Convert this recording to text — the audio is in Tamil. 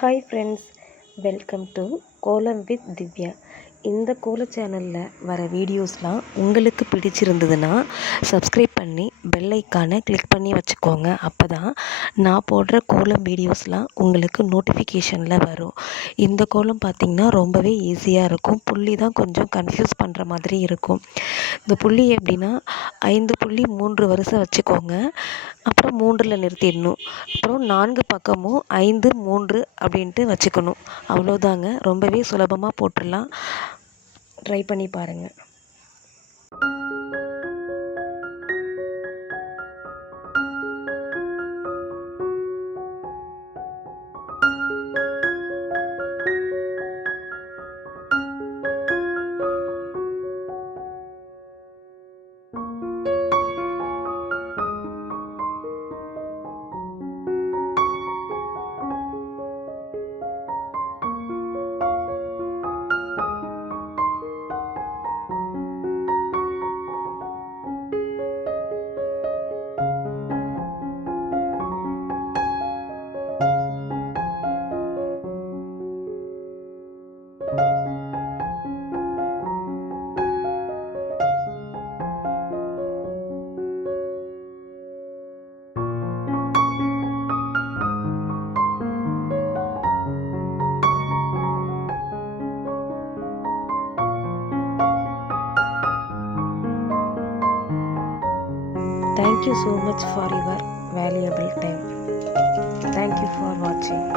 Hi friends welcome to kolam with Divya இந்த கோல சேனலில் வர வீடியோஸ்லாம் உங்களுக்கு பிடிச்சிருந்ததுன்னா சப்ஸ்கிரைப் பண்ணி பெல் ஐக்கானை கிளிக் பண்ணி வச்சுக்கோங்க. அப்போ தான் நான் போடுற கோலம் வீடியோஸ்லாம் உங்களுக்கு நோட்டிஃபிகேஷனில் வரும். இந்த கோலம் பார்த்திங்கன்னா ரொம்பவே ஈஸியாக இருக்கும். புள்ளி தான் கொஞ்சம் கன்ஃப்யூஸ் பண்ணுற மாதிரி இருக்கும். இந்த புள்ளி எப்படின்னா ஐந்து புள்ளி மூன்று வருஷம் வச்சுக்கோங்க. அப்புறம் மூன்றில் நிறுத்திடணும். அப்புறம் நான்கு பக்கமும் ஐந்து மூன்று அப்படின்ட்டு வச்சுக்கணும். அவ்வளோதாங்க ரொம்பவே சுலபமாக போட்டுடலாம். ட்ரை பண்ணி பாருங்கள் Thank you so much for your valuable time. Thank you for watching.